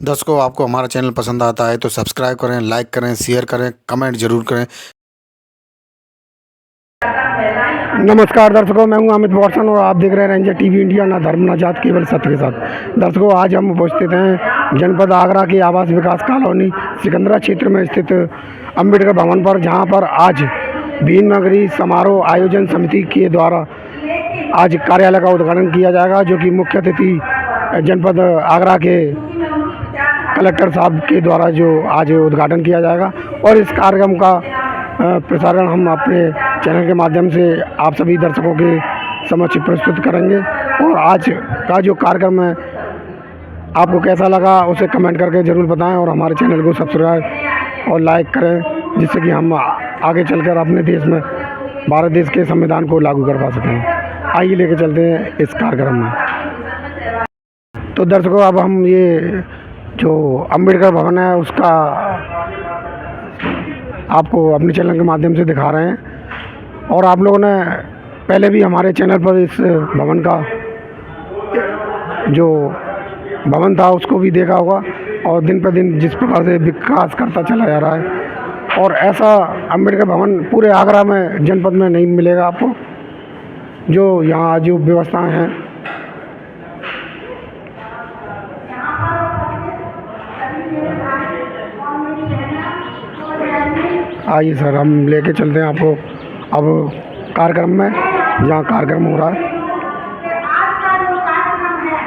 दर्शकों, आपको हमारा चैनल पसंद आता है तो सब्सक्राइब करें, लाइक करें, शेयर करें, कमेंट ज़रूर करें। नमस्कार दर्शकों, मैं हूं अमित वाटसन और आप देख रहे हैं रेंजर टीवी इंडिया, ना धर्म ना जात, केवल सत्य के साथ। दर्शकों, आज हम उपस्थित हैं जनपद आगरा की आवास विकास कॉलोनी सिकंदरा क्षेत्र में स्थित अम्बेडकर भवन पर, जहां पर आज भीम नगरी समारोह आयोजन समिति के द्वारा आज कार्यालय का उद्घाटन किया जाएगा, जो कि मुख्य अतिथि जनपद आगरा के कलेक्टर साहब के द्वारा जो आज उद्घाटन किया जाएगा। और इस कार्यक्रम का प्रसारण हम अपने चैनल के माध्यम से आप सभी दर्शकों के समक्ष प्रस्तुत करेंगे। और आज का जो कार्यक्रम है आपको कैसा लगा उसे कमेंट करके ज़रूर बताएं, और हमारे चैनल को सब्सक्राइब और लाइक करें, जिससे कि हम आगे चलकर अपने देश में भारत देश के संविधान को लागू करवा सकें। आइए लेके चलते हैं इस कार्यक्रम में। तो दर्शकों, अब हम ये जो अम्बेडकर भवन है उसका आपको अपने चैनल के माध्यम से दिखा रहे हैं। और आप लोगों ने पहले भी हमारे चैनल पर इस भवन का जो भवन था उसको भी देखा होगा, और दिन पर दिन जिस प्रकार से विकास करता चला जा रहा है, और ऐसा अम्बेडकर भवन पूरे आगरा में जनपद में नहीं मिलेगा आपको। जो यहाँ जो व्यवस्थाएं हैं, आइए सर हम लेके चलते हैं आपको अब कार्यक्रम में, जहाँ कार्यक्रम हो रहा है। आज का जो कार्यक्रम है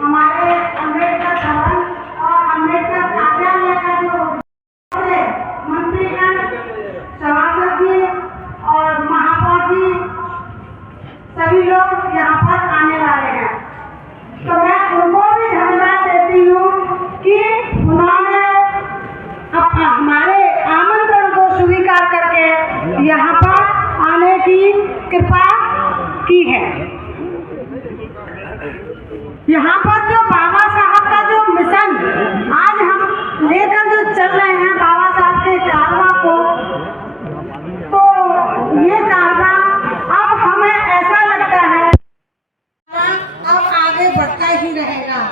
हमारे अम्बेडकर भवन और अम्बेडकर कार्यालय का जो मंत्रीगण, सभासद जी और महापौर जी सभी लोग यहाँ पर आने वाले हैं, तो मैं उनको भी धन्यवाद देती हूँ कि उन्होंने हमारे आमंत्रण को स्वीकार करके यहाँ पर आने की कृपा की है। यहाँ पर जो बाबा साहब का जो मिशन आज हम लेकर जो चल रहे हैं बाबा साहब के कारवां को, तो ये कारवां अब हमें ऐसा लगता है अब आगे बढ़ता ही रहेगा,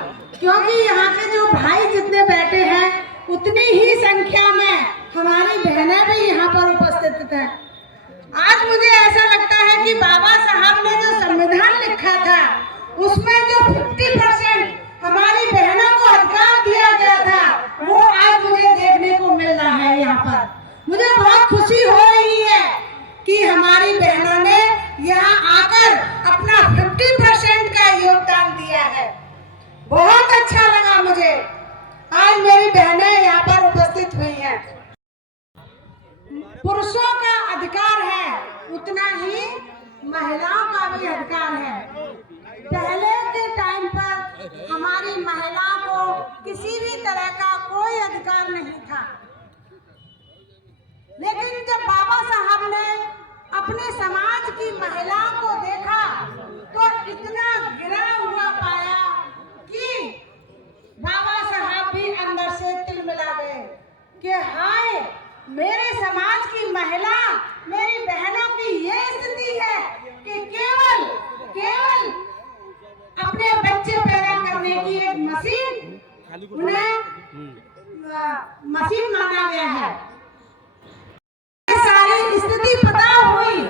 क्योंकि यहाँ के जो भाई जितने बैठे हैं उतनी ही संख्या में हमारी बहनें भी यहाँ पर उपस्थित हैं। आज मुझे ऐसा लगता है कि बाबा साहब ने जो संविधान लिखा था उसमें जो 50% हमारी बहनों को अधिकार दिया गया था, वो आज मुझे देखने को मिल रहा है। यहाँ पर मुझे बहुत खुशी हो रही है कि हमारी बहनों ने यहाँ आकर अपना 50% का योगदान दिया है। बहुत अच्छा लगा मुझे, आज मेरी बहनें यहाँ पर उपस्थित हुई हैं। पुरुषों का अधिकार है उतना ही महिलाओं का भी अधिकार है। पहले के टाइम पर हमारी महिलाओं को किसी भी तरह का कोई अधिकार नहीं था, लेकिन जब बाबा साहब ने अपने समाज की महिलाओं को देखा तो इतना गिरा हुआ पाया कि बाबा साहब भी अंदर से तिलमिला गए कि हाय, मेरे समाज की महिला, मेरी बहनों की ये स्थिति है कि केवल अपने बच्चे पैदा करने की एक मशीन उन्हें मशीन माना गया है। ये सारी स्थिति पता हुई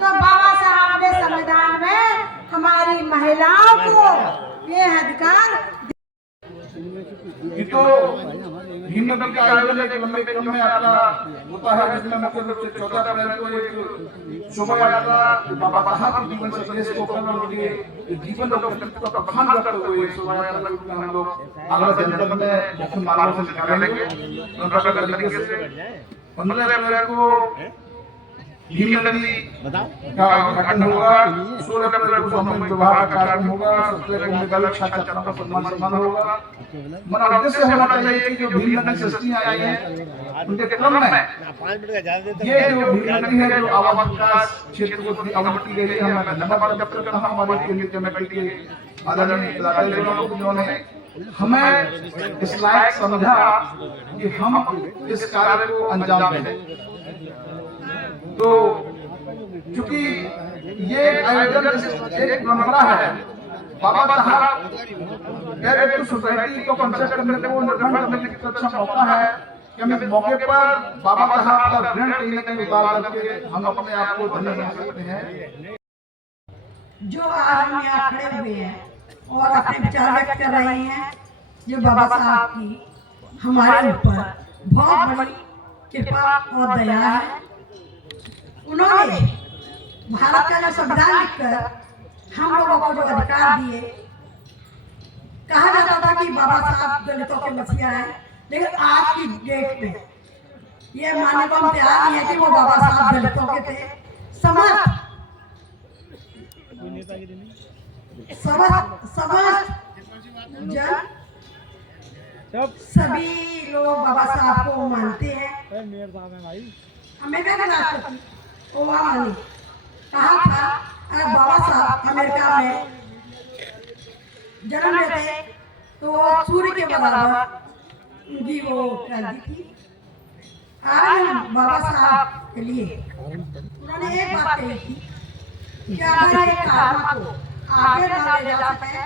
तो बाबा साहब ने संविधान में हमारी महिलाओं को ये अधिकार। तो भीम नगरी का आयोजन एक लंबे क्रम में आपका होता है, जिसमें मुख्य रूप से 14 अप्रैल को एक शोभा यात्रा बाबा साहब के जीवन संदेश को करने के लिए जीवन और कर्तव्य का प्रधान रखते हुए शोभा यात्रा को हम लोग आगरा जनपद में मुख्य मार्गों से निकालेंगे। तरीके से 15 अप्रैल को भीम नगरी का उद्घाटन होगा, 16 अप्रैल को हम विवाह का कार्यक्रम होगा, 17 को मेधावी छात्र का सम्मान होगा। हमारा उद्देश्य होना चाहिए कि जो भीम नगरी सृष्टि आई है उनके क्रम में ये जो भीम नगरी है, जो आवास विकास क्षेत्र को आवंटित गई है, हमें धन्यवाद व्यक्त करना हमारे केंद्रीय कमेटी के आदरणीय पदाधिकारियों को, जिन्होंने हमें इस लायक समझा कि हम इस कार्य को अंजाम दें। तो चूंकि ये आयोजन एक परंपरा है बाबा साहब एक सोसाइटी को कंसेप्ट करने को निर्माण करने के लिए अच्छा मौका है कि हम इस मौके पर बाबा साहब का ऋण कहीं न कहीं उतार करके हम अपने आप को धन्य बना सकते हैं। जो आज हम यहाँ खड़े हुए हैं और अपने विचार व्यक्त कर रहे हैं, जो बाबा साहब की हमारे ऊपर बहुत बड़ी कृपा और दया है। उन्होंने भारत का जो संविधान लिखकर हम लोगों को जो अधिकार दिए, कहा जाता था कि बाबा साहब दलितों के मसीहा हैं, लेकिन आज की डेट में ये मानने को हम तैयार नहीं है कि वो बाबा साहब दलितों के थे। समस्त जन सभी लोग बाबा साहब को मानते हैं। अमेरिका के राष्ट्रपति ओबामा ने कहा था, अगर बाबा साहब अमेरिका में जन्म लेते तो वो सूर्य के बराबर उनकी वो क्रांति थी। आज हम बाबा साहब के लिए उन्होंने एक बात कही थी कि अगर एक आत्मा को आगे ना ले जा सके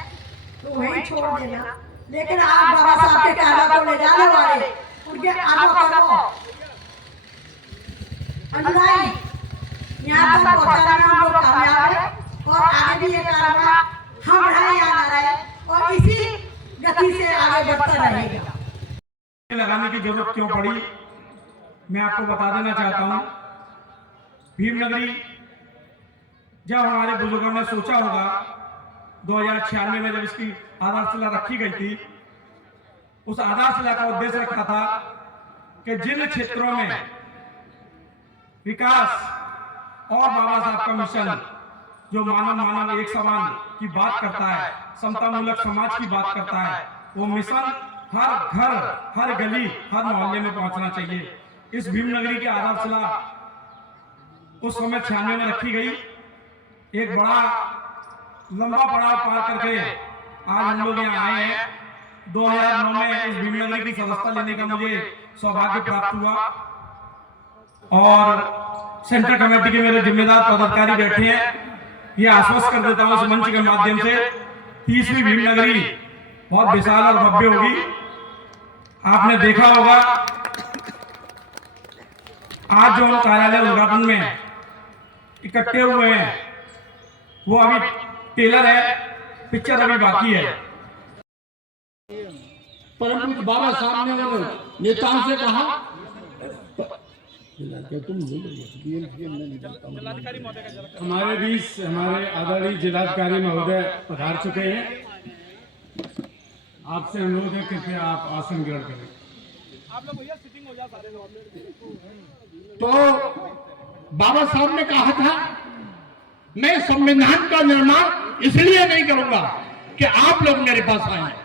तो वही छोड़ देना, लेकिन आज बाबा साहब के कार्य को ले जाने वाले उनके अनुयायियों अनुयायी यहाँ तक पहुँचाने में हम लोग कामयाब हैं और आगे भी ये कार्य हम रहे या ना रहे और इसी गति से आगे बढ़ता रहेगा। लगाने की जरूरत क्यों पड़ी, मैं आपको बता देना चाहता हूँ। भीमनगरी जब हमारे बुजुर्गों ने सोचा होगा 2096 में जब इसकी आधारशिला रखी गई थी, उस आधारशिला का उद्देश्य रखा था कि जिन क्षेत्रों में विकास और बाबा साहब का मिशन जो मानव मानव एक समान की बात करता है, समतामूलक समाज की बात करता है, वो मिशन हर घर, हर गली, हर मोहल्ले में पहुंचना चाहिए। इस भीमनगरी की आधारशिला उस समय 96 में रखी गई। एक बड़ा लंबा पड़ाव पार करके आज हम लोग यहाँ आए हैं। 2009 में इस भीमनगरी की सदस्यता लेने का मुझे सौभाग्य प्राप्त हुआ और सेंट्रल कमेटी के मेरे जिम्मेदार पदाधिकारी बैठे हैं। ये आश्वस्त कर देता हूँ इस मंच के माध्यम से, 30वीं भीमनगरी बहुत विशाल और भव्य होगी। आपने देखा होगा आज जो हम कार्यालय उद्घाटन में इकट्ठे हुए हैं वो अभी टेलर है, पिक्चर अभी बाकी है। परंतु बाबा साहब ने नेताओं से कहा, हमारे बीच हमारे आदरणीय जिलाधिकारी महोदय पधार चुके हैं। आपसे अनुरोध है कृपया आप आसन ग्रहण करें। आप लोग भैया सिटिंग हो जा सारे लोग। तो बाबा साहब ने कहा था, मैं संविधान का निर्माण इसलिए नहीं करूंगा कि आप लोग मेरे पास आए हैं।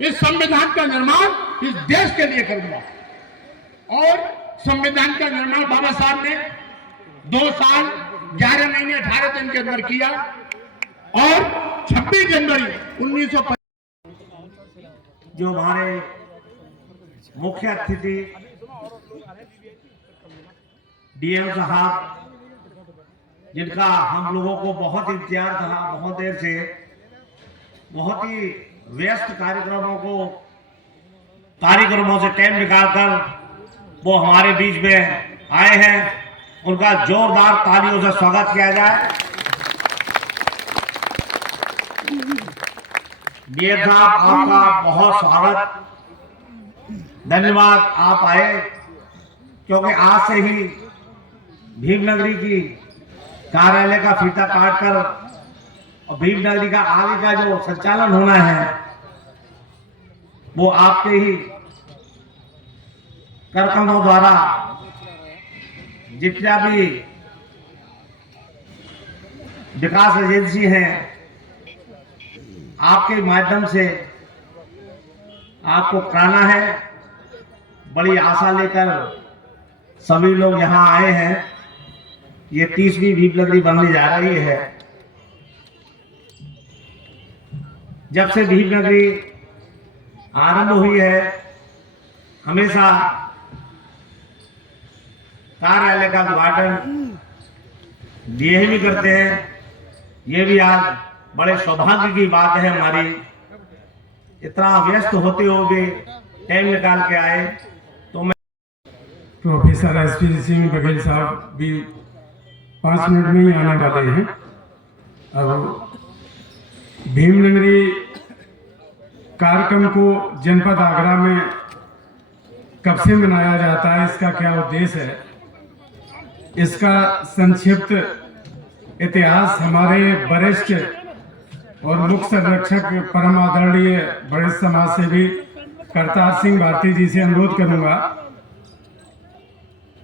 इस संविधान का निर्माण इस देश के लिए करूंगा। और संविधान का निर्माण बाबा साहब ने 2 साल 11 महीने 18 दिन के अंदर किया और 26 जनवरी 1950 जो हमारे मुख्य अतिथि डीएम साहब, जिनका हम लोगों को बहुत इंतजार था, बहुत देर से, बहुत ही व्यस्त कार्यक्रमों से टाइम निकालकर वो हमारे बीच में आए हैं। उनका जोरदार तालियों से स्वागत किया जाए। डीएम साहब, आपका बहुत स्वागत, धन्यवाद आप आए, क्योंकि आज से ही भीमनगरी की कार्यालय का फीता काटकर और भीमनगरी का आगे का जो संचालन होना है वो आपके ही करकमों द्वारा, जितना भी विकास एजेंसी है, आपके माध्यम से आपको कराना है। बड़ी आशा लेकर सभी लोग यहाँ आए हैं। ये 30वीं भीमनगरी बनने जा रही है। जब से भीमनगरी आरंभ हुई है, हमेशा कार्यालय का उद्घाटन ये भी करते हैं। ये भी आज बड़े सौभाग्य की बात है हमारी, इतना व्यस्त होते हुए टाइम निकाल के आए। तो मैं प्रोफेसर एसपी सिंह बघेल साहब भी 5 मिनट में ही आने वाले हैं। अब भीमनगरी कार्यक्रम को जनपद आगरा में कब से मनाया जाता है, इसका क्या उद्देश्य है, इसका संक्षिप्त इतिहास हमारे वरिष्ठ और मुख्य संरक्षक परम आदरणीय वरिष्ठ समाज सेवी करतार सिंह भारती जी से अनुरोध करूंगा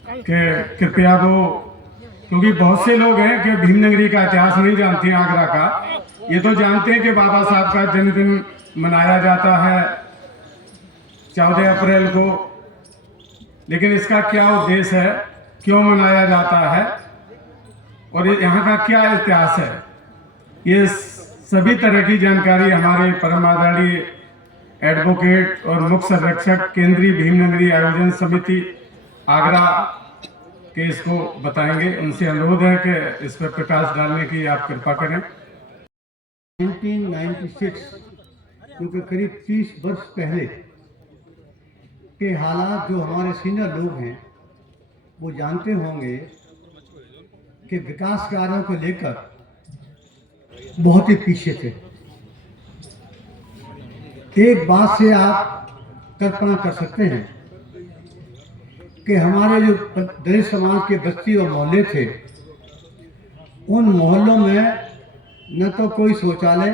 कि कृपया वो, क्योंकि बहुत से लोग हैं कि भीमनगरी का इतिहास नहीं जानते हैं आगरा का। ये तो जानते हैं कि बाबा साहब का जन्मदिन मनाया जाता है 14 अप्रैल को, लेकिन इसका क्या उद्देश्य है, क्यों मनाया जाता है और यहाँ का क्या इतिहास है, ये सभी तरह की जानकारी हमारे परम आदरणीय एडवोकेट और मुख्य संरक्षक केंद्रीय भीमनगरी आयोजन समिति आगरा के इसको बताएंगे। उनसे अनुरोध है कि इस पर प्रकाश डालने की आप कृपा करें। 1996 क्योंकि करीब 30 वर्ष पहले के हालात जो हमारे सीनियर लोग हैं वो जानते होंगे कि विकास कार्यों को लेकर बहुत ही पीछे थे। एक बात से आप कल्पना कर सकते हैं कि हमारे जो दलित समाज के बस्ती और मोहल्ले थे, उन मोहल्लों में न तो कोई शौचालय,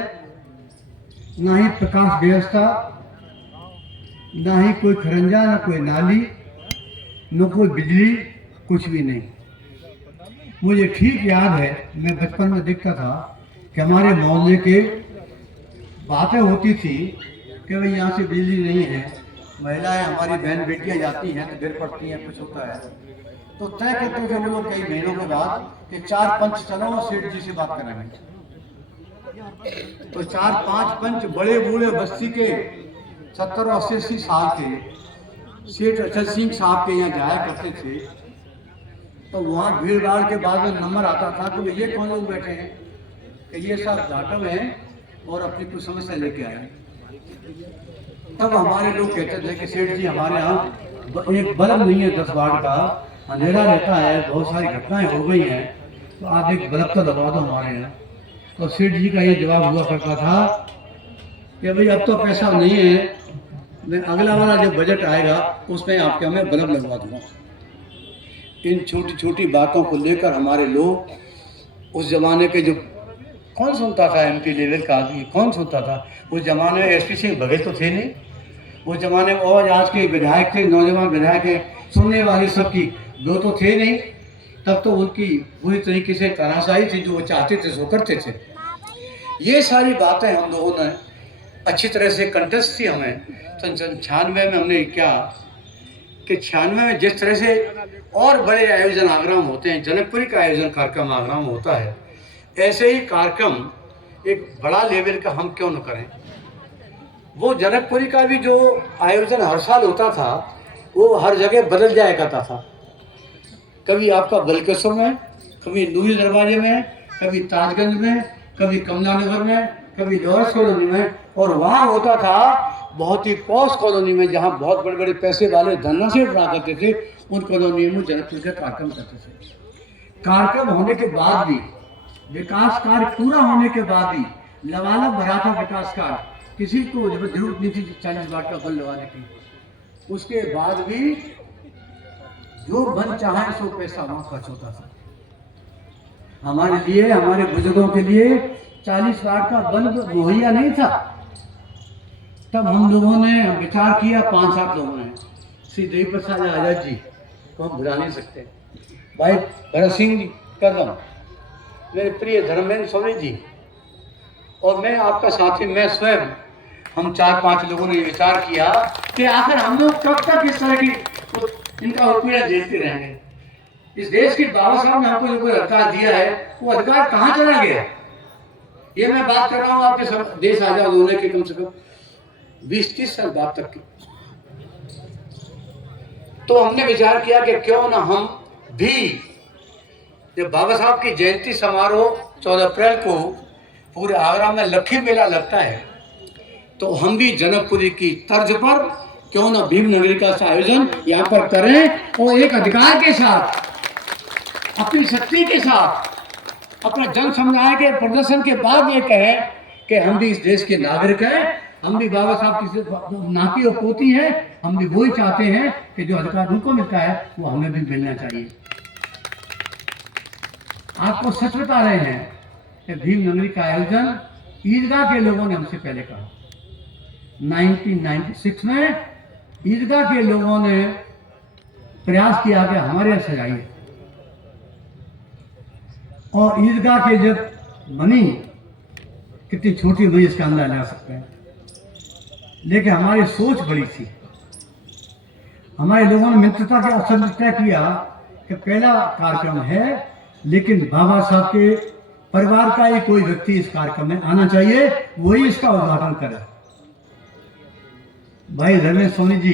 न ही प्रकाश व्यवस्था, न ही कोई खरंजा, न कोई नाली, न कोई बिजली, कुछ भी नहीं। मुझे ठीक याद है, मैं बचपन में देखता था कि हमारे मोहल्ले के बातें होती थी कि भाई यहाँ से बिजली नहीं है, महिलाएं हमारी बहन बेटियाँ जाती हैं तो गिर पड़ती हैं, कुछ होता है, तो तय करते थे वो लोग कई महीनों के बाद कि 4 पंच चलो और सेठ जी से बात करेंगे। तो 4-5 पंच बड़े बूढ़े बस्ती के 70 और 80 साल के सेठ अचल सिंह साहब के यहाँ जाया करते थे। तो वहाँ भीड़ भाड़ के बाद में नंबर आता था कि ये कौन लोग बैठे हैं, कि ये सब घाटम हैं और अपनी कुछ समस्या लेके आए। तब हमारे लोग कहते थे कि सेठ जी हमारे यहाँ एक बल्ब नहीं है, 10 वाट का अंधेरा रहता है, बहुत सारी घटनाएं हो गई हैं, तो आप एक बल्ब तो लगा दो हमारे यहाँ। तो सेठ जी का ये जवाब हुआ करता था कि भाई अब तो पैसा नहीं है, मैं अगला वाला जो बजट आएगा उसमें आपके मैं बल्ब लगवा दूँगा। इन छोटी छोटी बातों को लेकर हमारे लोग उस जमाने के जो कौन सुनता था, MP लेवल का आदमी कौन सुनता था, उस जमाने में SP सिंह बघेल तो थे नहीं, उस जमाने में और आज के विधायक थे, नौजवान विधायक हैं, सुनने वाले सबकी दो तो थे नहीं। तब तो उनकी पूरी तरीके से तनाशाही थी, जो वो चाहते थे सो करते थे। ये सारी बातें हम लोगों ने अच्छी तरह से कंटेस्ट थी हमें। सन 96 में हमने क्या कि 96 में जिस तरह से और बड़े आयोजन आगरा में होते हैं, जनकपुरी का आयोजन कार्यक्रम आगरा में होता है, ऐसे ही कार्यक्रम एक बड़ा लेवल का हम क्यों न करें। वो जनकपुरी का भी जो आयोजन हर साल होता था वो हर जगह बदल जाया करता था। कभी आपका बलकेश्वर में, कभी नूरी दरवाजे में, कभी ताजगंज में, कभी कमला नगर में, कभी लॉरेंस कॉलोनी में, और वहाँ होता था बहुत ही पॉश कॉलोनी में, जहाँ बहुत बड़े बड़े पैसे वाले धनराशि उठा करते थे, उन कॉलोनी में जनकपुर का कार्यक्रम करते थे। कार्यक्रम होने के बाद भी, विकास कार्य पूरा होने के बाद भी लबालब भरा था विकास कार्य, किसी को जरूरत नहीं थी 40 वाट का बल्ब लगाने की। उसके बाद भी जो बन चाहे सो पैसा वहाँ खर्च होता था। हमारे लिए, हमारे बुजुर्गों के लिए 40 वाट का बल्ब मुहैया नहीं था। तब हम लोगों ने विचार किया, 5-7 लोगों ने, श्री देवी प्रसाद आजाद जी को हम भुला नहीं सकते, भाई भरत सिंह जी कदम, मेरे प्रिय धर्मेंद्र स्वामी जी, और मैं आपका साथी, मैं स्वयं, हम 4-5 लोगों ने विचार किया कि आखिर हम लोग कब तक इस तरह की इनका उत्पीड़न देखते रहेंगे। इस देश के बाबा साहब ने हमको जो कोई अधिकार दिया है, वो अधिकार कहाँ चला गया। ये मैं बात कर रहा हूँ आपके सब देश आजाद होने के कम से कम 20-30 साल बाद तक की। तो हमने विचार किया कि क्यों ना हम भी जब बाबा साहब की जयंती समारोह 14 अप्रैल को पूरे आगरा में लक्खी मेला लगता है, तो हम भी जनकपुरी की तर्ज पर क्यों ना भीमनगरी का आयोजन यहाँ पर करें और एक अधिकार के साथ, अपनी शक्ति के साथ, अपने जन समुदाय के प्रदर्शन के बाद ये कहे कि हम भी इस देश के नागरिक हैं, हम भी बाबा साहब की नाती और पोती हैं, हम भी वही चाहते हैं कि जो अधिकार उनको मिलता है वो हमें भी मिलना चाहिए। आपको सच बता रहे हैं कि भीमनगरी का आयोजन ईदगाह के लोगों ने हमसे पहले कहा। 1996 में ईदगाह के लोगों ने प्रयास किया कि हमारे यहाँ सजाइए, और ईदगाह के जब बनी, कितनी छोटी हुई इसका अंदाजा लगा सकते हैं, लेकिन हमारी सोच बड़ी थी। हमारे लोगों ने मित्रता के अवसर में तय किया कि पहला कार्यक्रम है, लेकिन बाबा साहब के परिवार का ही कोई व्यक्ति इस कार्यक्रम में आना चाहिए, वही इसका उद्घाटन करे। भाई रमेश सोनी जी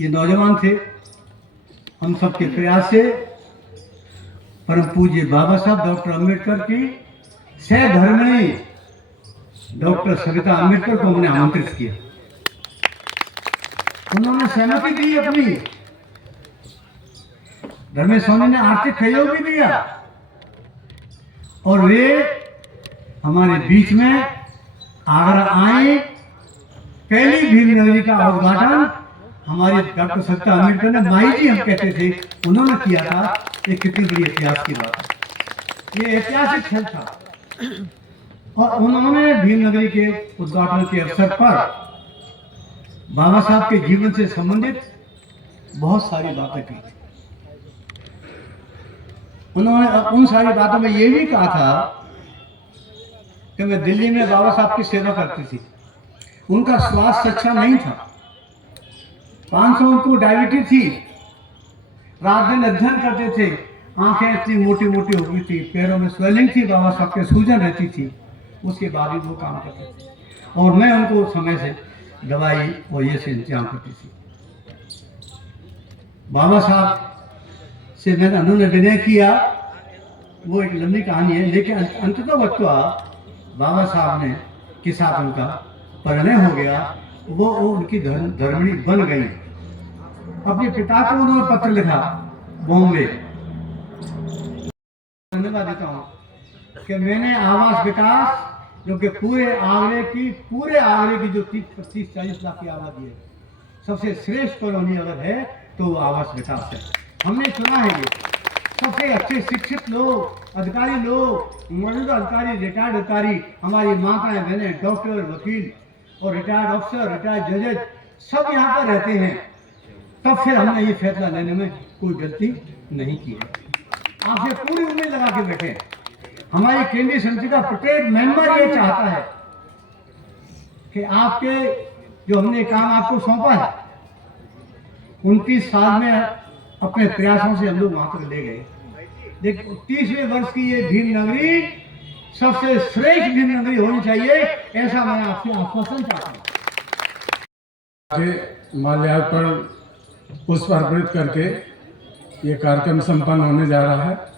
ये नौजवान थे, हम सबके प्रयास से परम पूज्य बाबा साहब डॉक्टर अम्बेडकर की सहधर्मिणी डॉक्टर सविता अम्बेडकर को हमने आमंत्रित किया। उन्होंने सहमति दी अपनी, रमेश सोनी ने आर्थिक सहयोग भी दिया, और वे हमारे बीच में आगरा आए। पहली भीमनगरी का उद्घाटन हमारे डॉक्टर सविता अम्बेडकर ने, माई जी हम कहते थे, उन्होंने किया था। ये कितनी बड़ी इतिहास की बात है, ये ऐतिहासिक क्षण था। और उन्होंने भीमनगरी के उद्घाटन के अवसर पर बाबा साहब के जीवन से संबंधित बहुत सारी बातें की। उन्होंने उन सारी बातों में ये भी कहा था कि मैं दिल्ली में बाबा साहब की सेवा करती थी, उनका स्वास्थ्य अच्छा नहीं था, 500 उनको डायबिटीज थी, रात दिन अध्ययन करते थे, आंखें इतनी मोटी मोटी हो गई थी, पैरों में स्वेलिंग थी, बाबा साहब के सूजन रहती थी, उसके बाद भी वो काम करते थे, और मैं उनको समय से दवाई और ये से इंतजाम करती थी। बाबा साहब से मैंने उन्होंने विनय किया, वो एक लंबी कहानी है, लेकिन अंततः वक्ता बाबा साहब ने के साथ उनका परिणय हो गया, वो उनकी धर्मिणी बन गई। अपने पिता को उन्होंने पत्र लिखा बॉम्बे, धन्यवाद देता हूँ कि मैंने आवास विकास, जो कि पूरे आगरे की जो 30-40 लाख की आबादी है, सबसे श्रेष्ठ कॉलोनी अगर है तो वो आवास विकास है। हमने सुना है ये सबसे अच्छे शिक्षित लोग, अधिकारी लोग, मौजूदा अधिकारी, रिटायर्ड अधिकारी, हमारी माताएं बहनें, डॉक्टर, वकील और रिटायर्ड अफसर, रिटायर्ड जजेज सब यहाँ पर रहते हैं। तब फिर हमने ये फैसला लेने में कोई गलती नहीं की है। आपसे पूरी उम्मीद लगा के बैठे, हमारी केंद्रीय समिति का प्रत्येक मेंबर ये चाहता है कि आपके जो हमने काम आपको सौंपा है, 29 साल में अपने प्रयासों से हम लोग वहां तक ले गए। देखो 30वें वर्ष की ये भीमनगरी सबसे श्रेष्ठ भीमनगरी होनी चाहिए, ऐसा मैं आपसे आश्वासन चाहता हूँ। माल्यार्पण पुष्प अर्पित करके ये कार्यक्रम संपन्न होने जा रहा है।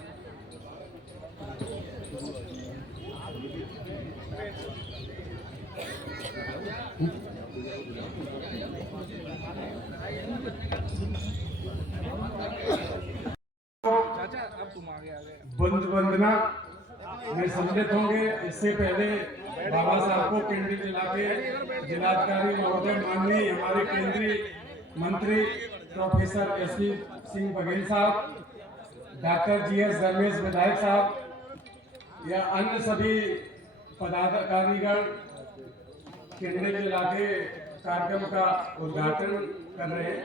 बुंद वंदना में सम्मिलित होंगे। इससे पहले बाबा साहब को केंद्रीय जिला के जिलाधिकारी महोदय, माननीय हमारे केंद्रीय मंत्री प्रोफेसर एसपी सिंह बघेल साहब, डॉक्टर GS धर्मेश विधायक साहब या अन्य सभी पदाधिकारीगण केंद्रीय जिला के कार्यक्रम का उद्घाटन कर रहे हैं।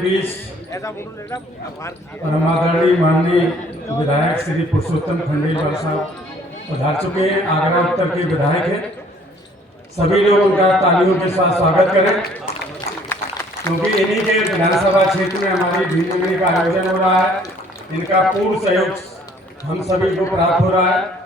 बीच परम आदरणीय माननीय विधायक श्री पुरुषोत्तम खंडेलवाल साहब पधार चुके हैं। आगरा उत्तर के विधायक हैं। सभी लोग उनका तालियों के साथ स्वागत करें, क्योंकि इन्हीं के विधानसभा क्षेत्र में हमारी भीम नगरी का आयोजन हो रहा है। इनका पूर्ण सहयोग हम सभी को प्राप्त हो रहा है।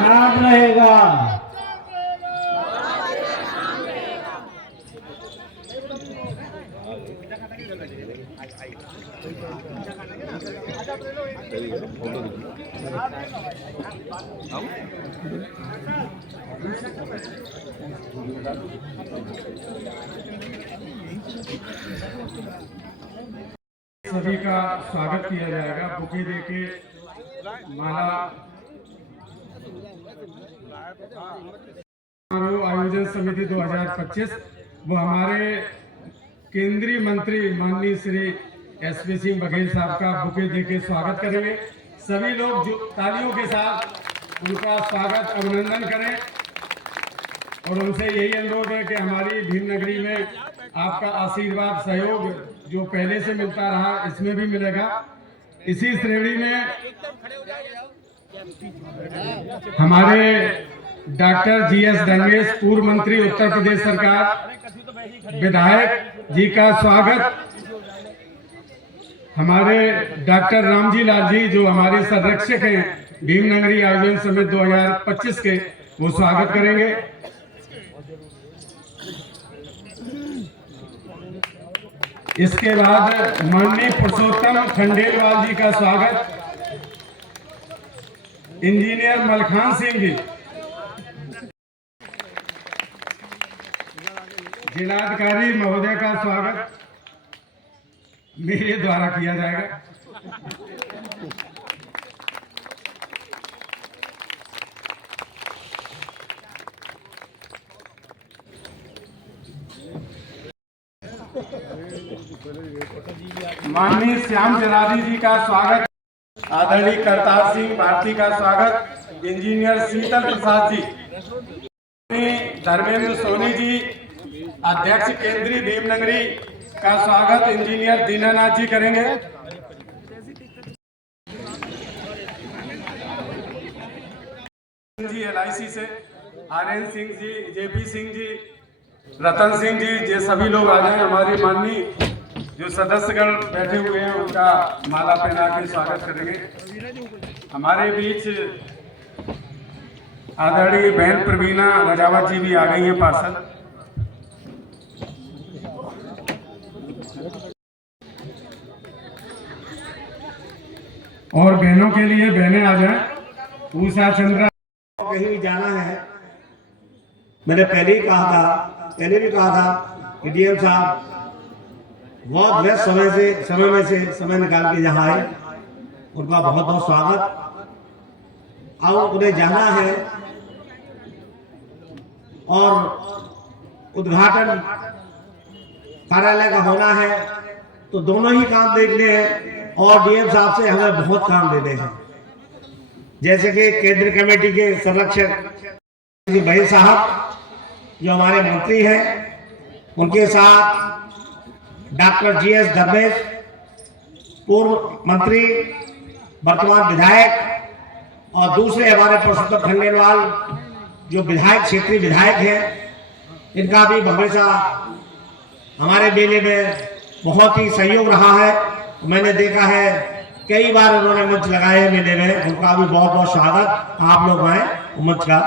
नाम रहेगा। सभी का स्वागत किया जाएगा। बुके देके माला आयोजन समिति 2025 वो हमारे केंद्रीय मंत्री माननीय श्री एसपी सिंह बघेल साहब का बुके देके स्वागत करेंगे। सभी लोग जो तालियों के साथ उनका स्वागत अभिनंदन करें और उनसे यही अनुरोध है कि हमारी भीम नगरी में आपका आशीर्वाद सहयोग जो पहले से मिलता रहा इसमें भी मिलेगा। इसी श्रेणी में हमारे डॉक्टर जीएस दंगेश पूर्व मंत्री उत्तर प्रदेश सरकार विधायक जी का स्वागत, हमारे डॉक्टर रामजी लाल जी जो हमारे संरक्षक हैं भीम नगरी आयोजन समिति 2025 के, वो स्वागत करेंगे। इसके बाद माननीय पुरुषोत्तम खंडेलवाल जी का स्वागत, इंजीनियर मलखान सिंह जी, जिलाधिकारी महोदय का स्वागत मेरे द्वारा किया जाएगा। माननीय श्याम जरादी जी का स्वागत, आदरणीय करतार सिंह भारती का स्वागत, इंजीनियर शीतल प्रसाद जी, धर्मेंद्र सोनी जी अध्यक्ष केंद्रीय भीम नगरी का स्वागत इंजीनियर दीनानाथ जी करेंगे। जी LIC से आर्यन सिंह जी, JP सिंह जी, रतन सिंह जी, ये सभी लोग आ जाए। हमारे माननीय जो सदस्यगण बैठे हुए हैं उनका माला पहना के स्वागत करेंगे। हमारे बीच आदरणीय बहन प्रवीणा रजावत जी भी आ गई हैं पार्षद। और बहनों के लिए बहनें आ जाएं। उषा चंद्रा कहीं भी जाना है, मैंने पहले भी कहा था कि डीएम साहब बहुत व्यस्त समय निकाल के यहाँ आए, उनका बहुत बहुत स्वागत। अब उन्हें जाना है और उद्घाटन कार्यालय का होना है, तो दोनों ही काम देखने हैं और डीएम साहब से हमें बहुत काम लेने हैं। जैसे कि केंद्रीय कमेटी के संरक्षक बघेल साहब जो हमारे मंत्री हैं, उनके साथ डॉक्टर जीएस दंगेश पूर्व मंत्री वर्तमान विधायक और दूसरे हमारे पुरुषोत्तम खंडेलवाल जो विधायक क्षेत्रीय विधायक हैं, इनका भी हमेशा हमारे मेले में बहुत ही सहयोग रहा है। मैंने देखा है कई बार उन्होंने मंच लगाए हैं मेले में, उनका भी बहुत बहुत स्वागत। आप लोग आए मंच का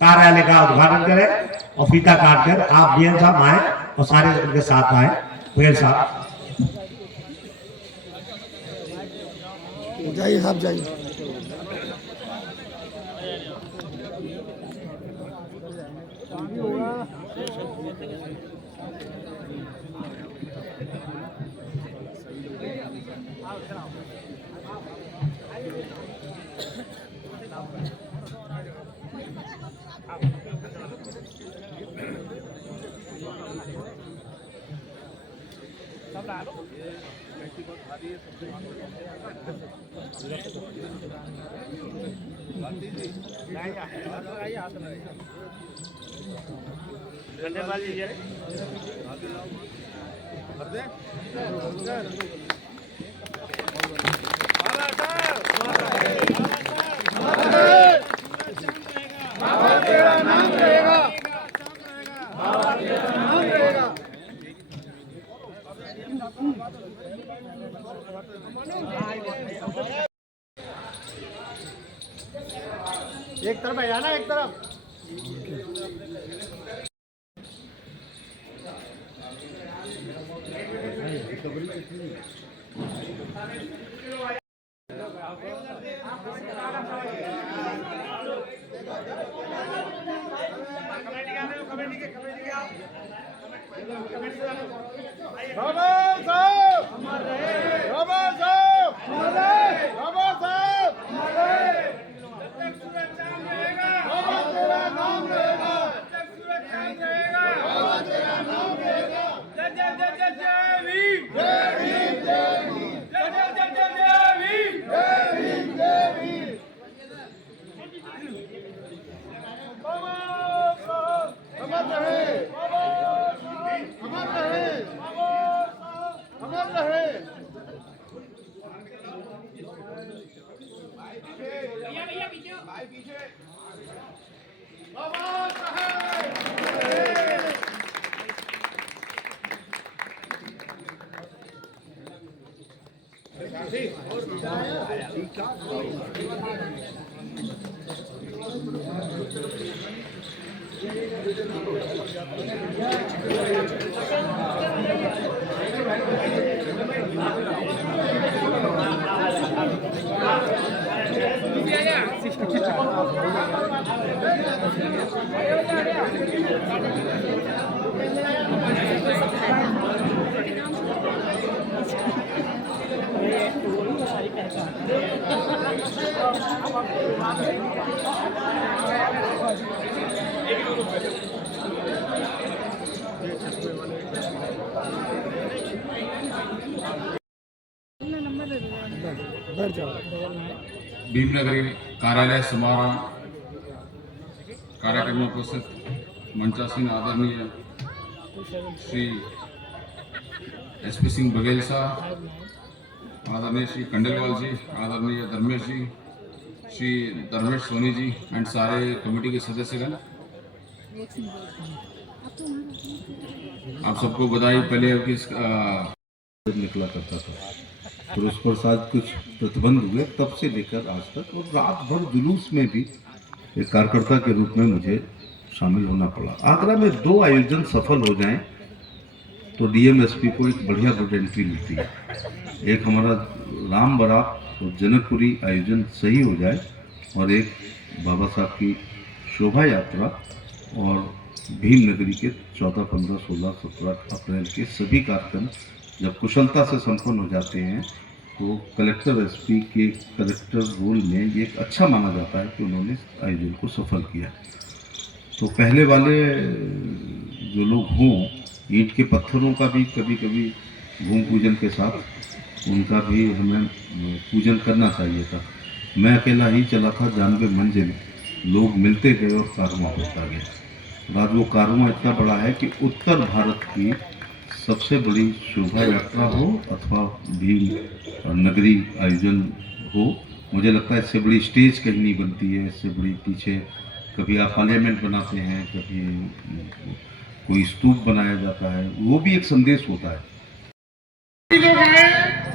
कार्यालय का उद्घाटन करें और फीता काट कर आप बीएन साहब आए और सारे उनके साथ आए। गोयल साहब जाइए साहब जाइए। एक तरफ है ना, एक तरफ। भीमनगरी कार्यालय समारोह कार्यक्रम में उपस्थित मंचासीन आदरणीय श्री SP सिंह बघेल साहब, आदरणीय श्री खंडेलवाल जी, आदरणीय धर्मेश जी, श्री धर्मेश सोनी जी एंड सारे कमेटी के सदस्यगण, आप सबको बधाई। पहले निकला करता था, फिर उस पर शायद कुछ प्रतिबंध हुए, तब से लेकर आज तक, और रात भर जुलूस में भी एक कार्यकर्ता के रूप में मुझे शामिल होना पड़ा। आगरा में 2 आयोजन सफल हो जाएं तो DMSP को एक बढ़िया गुड एंट्री मिलती है। एक हमारा राम बारात और जनकपुरी आयोजन सही हो जाए, और एक बाबा साहब की शोभा यात्रा और भीमनगरी के 14, 15, 16, 17 अप्रैल के सभी कार्यक्रम जब कुशलता से संपन्न हो जाते हैं तो कलेक्टर SP के कलेक्टर रोल में ये एक अच्छा माना जाता है कि उन्होंने आयोजन को सफल किया। तो पहले वाले जो लोग हों, ईंट के पत्थरों का भी कभी कभी भूमि पूजन के साथ उनका भी हमें पूजन करना चाहिए था। मैं अकेला ही चला था, 92 मंजिल, लोग मिलते गए और कारवां होता गया। आज वो कारवां इतना बड़ा है कि उत्तर भारत की सबसे बड़ी शोभा यात्रा हो अथवा भीम नगरी आयोजन हो, मुझे लगता है इससे बड़ी स्टेज कहीं नहीं बनती है। इससे बड़ी पीछे कभी आप पार्लियामेंट बनाते हैं, कभी कोई स्तूप बनाया जाता है, वो भी एक संदेश होता है।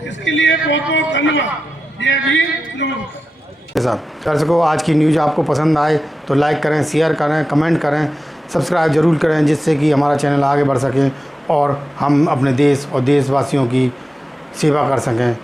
इसके लिए बहुत बहुत धन्यवाद। ये भी दर्शकों, आज की न्यूज़ आपको पसंद आए तो लाइक करें, शेयर करें, कमेंट करें सब्सक्राइब ज़रूर करें, जिससे कि हमारा चैनल आगे बढ़ सके और हम अपने देश और देशवासियों की सेवा कर सकें।